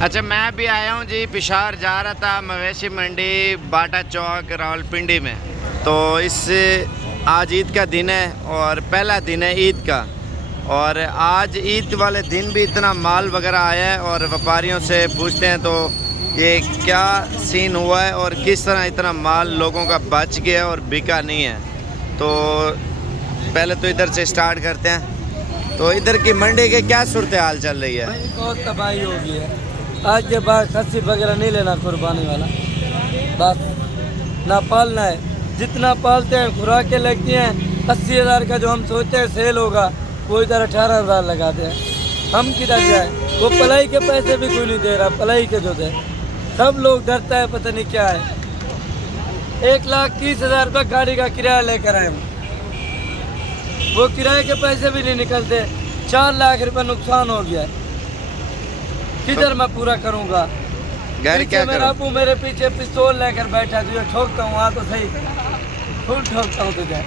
अच्छा, मैं भी आया हूँ जी, पेशावर जा रहा था मवेशी मंडी बाटा चौक रावलपिंडी में। तो इस आज ईद का दिन है और पहला दिन है ईद का, और आज ईद वाले दिन भी इतना माल वगैरह आया है। और व्यापारियों से पूछते हैं तो ये क्या सीन हुआ है और किस तरह इतना माल लोगों का बच गया और बिका नहीं है। तो पहले तो इधर से स्टार्ट करते हैं। तो इधर की मंडी के क्या सूरत हाल चल रही है? बहुत तबाही हो गई है। आज के बाद खस्सी वगैरह नहीं लेना कुर्बानी वाला, बस ना पालना है। जितना पालते हैं खुराकें लगती हैं। 80,000 का जो हम सोचते हैं सेल होगा वो इधर 18,000 लगाते हैं। हम किधर जाए? वो पलाई के पैसे भी कोई नहीं दे रहा। पलाई के जो दे सब लोग डरता है, पता नहीं क्या है। 1,30,000 रुपये गाड़ी का किराया लेकर आए, वो किराए के पैसे भी नहीं निकलते। 4 लाख रुपए नुकसान हो गया। किधर मैं पूरा करूँगा? घर क्या मेरा अबू मेरे पीछे पिस्तौल लेकर बैठा, तुझे ठोकता हूँ वहाँ तो सही, फुल ठोकता हूँ तुझे।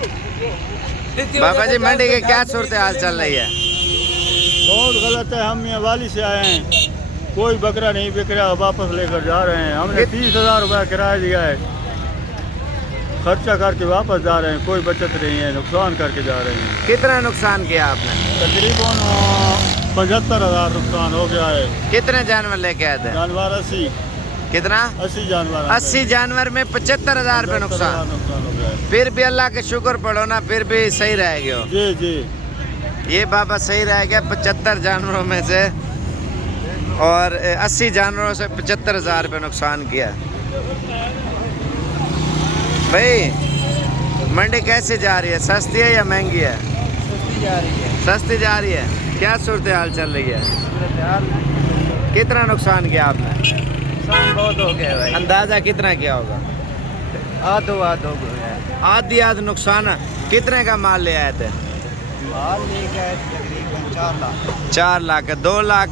बाबा जी, मंडी के क्या सूरत हाल चल रही है? बहुत गलत है। हम यहाँ वाली से आए हैं, कोई बकरा नहीं बिक रहा, वापस लेकर जा रहे हैं। हमने 30,000 रुपया किराया दिया है, खर्चा करके वापस जा रहे हैं। कोई बचत नहीं है, नुकसान करके जा रहे हैं। कितना नुकसान किया आपने? तकरीबन 75,000 नुकसान हो गया है। कितने जानवर लेके आए थे? जानवर 80 कितना? 80 जानवर। 80 जानवर में 75,000 रुपये नुकसान हो गया है। फिर भी अल्लाह के शुक्र पढ़ो ना, फिर भी सही रह गए हो। जी जी, ये बाबा सही रह गया 75 जानवरों में से, और 80 जानवरों से 75,000 रुपये नुकसान किया। भाई मंडी कैसे जा रही है? सस्ती है या महंगी है? सस्ती जा रही है। सस्ती जा रही है। क्या सूरत हाल चल रही है? कितना नुकसान किया आपने? नुकसान बहुत हो गया भाई। अंदाजा कितना किया होगा? आधो आधी नुकसान। कितने का माल ले आए थे? माल ले गए तकरीबन 4 लाख। 4 लाख। 2 लाख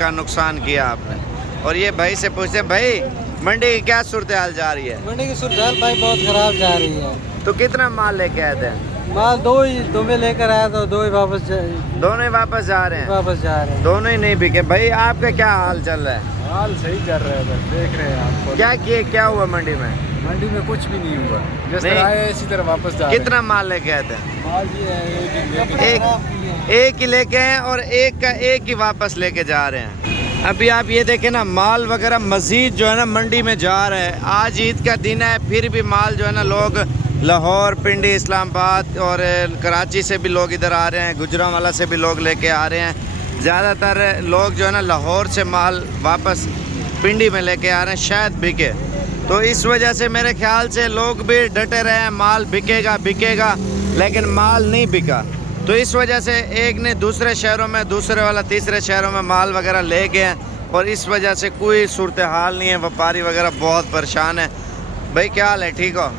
का नुकसान किया आपने। और ये भाई से पूछते, भाई मंडी की क्या सूरत हाल जा रही है? मंडी की सूरत हाल भाई बहुत खराब जा रही है। तो कितना माल लेके आए थे? माल दो में लेकर आया तो 2 ही वापस दोनों ही वापस जा रहे हैं? दोनों ही नहीं बिके। भाई आपका क्या हाल चल रहा है? हाल सही चल रहा है, देख रहे हैं आपको। क्या किए, क्या हुआ मंडी में? मंडी में कुछ भी नहीं हुआ, जिस नहीं। तरह आए इसी तरह वापस जा रहे हैं। कितना माल लेके आए थे? माल ये है एक ही लेके आए और एक ही वापस लेके जा रहे हैं। अभी आप ये देखें ना, माल वगैरह मज़ीद जो है ना मंडी में जा रहा है। आज ईद का दिन है, फिर भी माल जो है ना, लोग लाहौर, पिंडी, इस्लामाबाद और कराची से भी लोग इधर आ रहे हैं, गुजरांवाला से भी लोग लेके आ रहे हैं। ज़्यादातर लोग जो है ना लाहौर से माल वापस पिंडी में लेके आ रहे हैं, शायद बिके। तो इस वजह से मेरे ख्याल से लोग भी डटे रहे हैं, माल बिकेगा, लेकिन माल नहीं बिका। तो इस वजह से एक ने दूसरे शहरों में, दूसरे वाला तीसरे शहरों में माल वगैरह ले गए, और इस वजह से कोई सूरत हाल नहीं है। व्यापारी वगैरह बहुत परेशान है। भाई क्या हाल है? ठीक हो?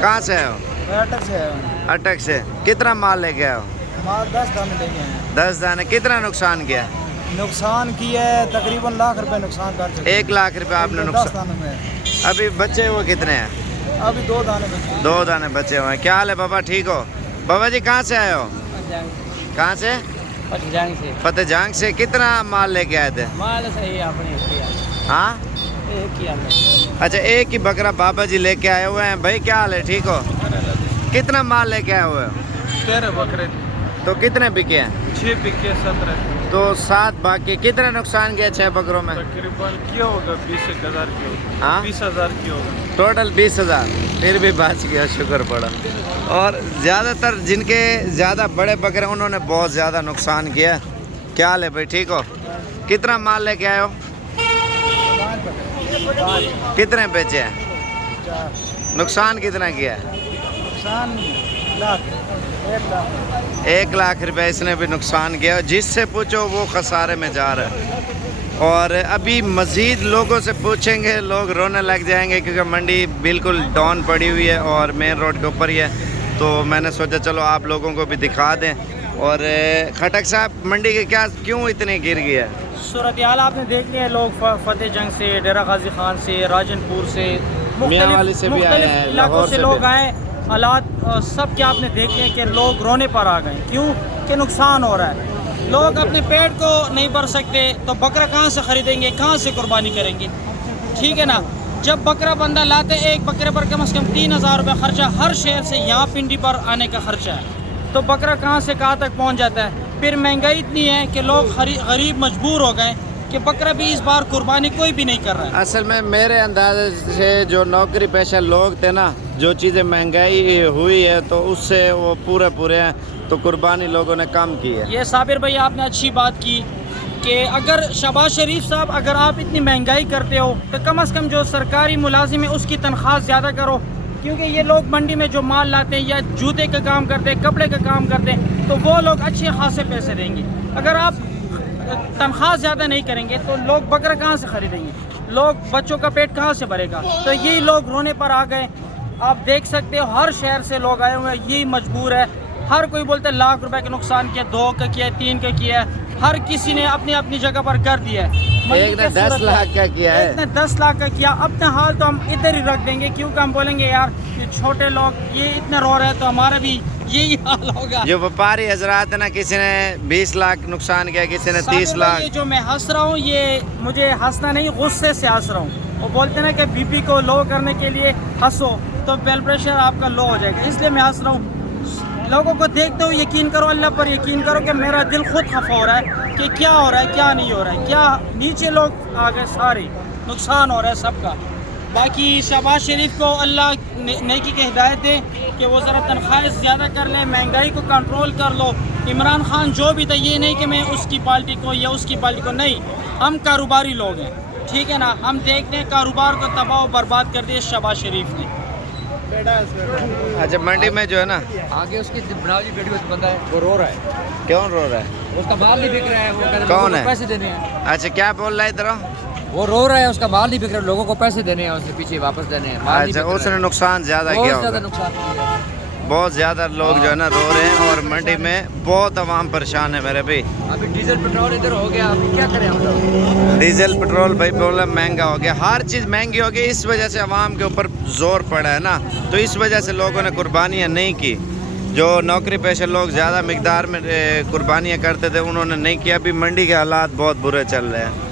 कहाँ से हो? अटक से है। अटक से। कितना माल ले गए हो? माल 10 दाने लेके आए। 10 दाने। कितना नुकसान किया? नुकसान किया है तकरीबन लाख रुपए नुकसान कर चुके। 1 लाख रुपये आपने 10 नुकसान। दानों में अभी बचे हुए कितने हैं? अभी 2 दाने बचे। 2 दाने बचे हुए हैं। क्या हाल है बाबा? ठीक हो? बाबा जी कहाँ से आए हो? कहाँ से? फतेहजंग से। कितना माल लेके आए थे? माल सही अपने। हाँ, अच्छा, एक ही बकरा बाबा जी लेके आए हुए हैं। भाई क्या हाल है? ठीक हो? कितना माल लेके आए हुए हो? 13 बकरे। तो कितने बिके हैं? 6 बिके 17। तो 7 बाकी। कितना नुकसान किया 6 बकरों में? तकरीबन क्या होगा 20,000 की होगा। हाँ, 20,000 की होगा टोटल 20,000। फिर भी बच गया, शुक्र पड़ा। और ज़्यादातर जिनके ज़्यादा बड़े बकरे उन्होंने बहुत ज़्यादा नुकसान किया। क्या हाल है भाई? ठीक हो? कितना माल लेके आए हो? कितने बेचे हैं? नुकसान कितना किया है? नुकसान 1 लाख रुपए इसने भी नुकसान किया। जिससे पूछो वो खसारे में जा रहा है। और अभी मज़ीद लोगों से पूछेंगे, लोग रोने लग जाएंगे, क्योंकि मंडी बिल्कुल डाउन पड़ी हुई है और मेन रोड के ऊपर ही है। तो मैंने सोचा चलो आप लोगों को भी दिखा दें। और खटक साहब, मंडी के क्यों इतनी गिर गई है? सूरत हाल आपने देख लिया है। लोग फतेहजंग से, डेरा गाजी खान से, राजनपुर से, मियांवाली से भी आए हैं, इलाकों से लोग आए। हालात सब क्या आपने देख लिया कि लोग रोने पर आ गए। क्यों? कि नुकसान हो रहा है। लोग अपने पेट को नहीं भर सकते तो बकरा कहाँ से ख़रीदेंगे, कहाँ से कुर्बानी करेंगे? ठीक है ना। जब बकरा बंदा लाते एक बकरे पर कम से कम 3,000 रुपये खर्चा, हर शहर से यहाँ पिंडी पर आने का खर्चा है, तो बकरा कहाँ से कहाँ तक पहुँच जाता है। फिर महंगाई इतनी है कि लोग गरीब मजबूर हो गए कि बकरा भी इस बार कुर्बानी कोई भी नहीं कर रहा है। असल में मेरे अंदाजे से जो नौकरी पेशा लोग थे ना, जो चीज़ें महंगाई हुई है तो उससे वो पूरे हैं, तो कुर्बानी लोगों ने कम की है। ये साबिर भाई आपने अच्छी बात की कि अगर शहबाज शरीफ साहब, अगर आप इतनी महंगाई करते हो तो कम से कम जो सरकारी मुलाजिम है उसकी तनख्वाह ज़्यादा करो, क्योंकि ये लोग मंडी में जो माल लाते हैं या जूते का काम करते हैं, कपड़े का काम करते हैं, तो वो लोग अच्छे खासे पैसे देंगे। अगर आप तनख्वाह ज़्यादा नहीं करेंगे तो लोग बकरा कहाँ से ख़रीदेंगे, लोग बच्चों का पेट कहाँ से भरेगा? तो यही लोग रोने पर आ गए। आप देख सकते हो हर शहर से लोग आए हुए हैं, यही मजबूर है। हर कोई बोलता है लाख रुपए का नुकसान किया, 2 का किया, 3 का किया है। हर किसी ने अपनी अपनी जगह पर कर दिया है। एक ने 10 लाख का किया है, एक ने 10 लाख का किया। अपना हाल तो हम इधर ही रख देंगे, क्योंकि हम बोलेंगे यार ये छोटे लोग ये इतना रो रहे हैं तो हमारा भी यही हाल होगा। जो व्यापारी हजरात है ना, किसी ने 20 लाख नुकसान किया, किसी ने 30 लाख। ये जो मैं हंस रहा हूँ, ये मुझे हंसना नहीं, गुस्से से हंस रहा हूँ। वो बोलते ना कि बीपी को लो करने के लिए हंसो तो ब्लड प्रेशर आपका लो हो जाएगा, इसलिए मैं हंस रहा हूँ। लोगों को देखते हो यकीन करो, अल्लाह पर यकीन करो कि मेरा दिल खुद खफा हो रहा है कि क्या हो रहा है क्या नहीं हो रहा है, क्या नीचे लोग आ गए, सारे नुकसान हो रहा है सबका। बाकी शहबाज शरीफ को अल्लाह नेकी की हिदायत दे कि वो ज़रा तनख्वाहें ज़्यादा कर ले, महंगाई को कंट्रोल कर लो। इमरान खान जो भी था, ये नहीं कि मैं उसकी पार्टी को या उसकी पार्टी को, नहीं, हम कारोबारी लोग हैं, ठीक है ना। हम देखते हैं कारोबार को तबाह और बर्बाद कर दिया शहबाज शरीफ ने। अच्छा, मंडी में जो है ना, आगे उसकी बनावटी वीडियो बंदा है, वो रो रहा है। क्यों रो रहा है? उसका माल नहीं बिक रहा है, वो कह रहा है कौन लोगों है? को पैसे देने हैं। अच्छा, क्या बोल रहा है इधर? वो रो रहा है, उसका माल नहीं बिक रहा, लोगों को पैसे देने हैं, उससे पीछे वापस देने हैं। माल नहीं अच्छा, बिक रहा उसने है। नुकसान ज़्यादा किया बहुत ज्यादा होगा। नुकसान किया है। बहुत ज़्यादा लोग जो है ना रो रहे हैं और मंडी में बहुत आवाम परेशान है मेरे भाई। अभी डीजल पेट्रोल इधर हो गया, अभी क्या करें हम लोग? डीजल पेट्रोल भाई बोला महंगा हो गया, हर चीज़ महंगी हो गई। इस वजह से आवाम के ऊपर जोर पड़ा है ना, तो इस वजह से लोगों ने कुर्बानियाँ नहीं की। जो नौकरी पेशा लोग ज़्यादा मिकदार में कुर्बानियाँ करते थे उन्होंने नहीं किया। अभी मंडी के हालात बहुत बुरे चल रहे हैं।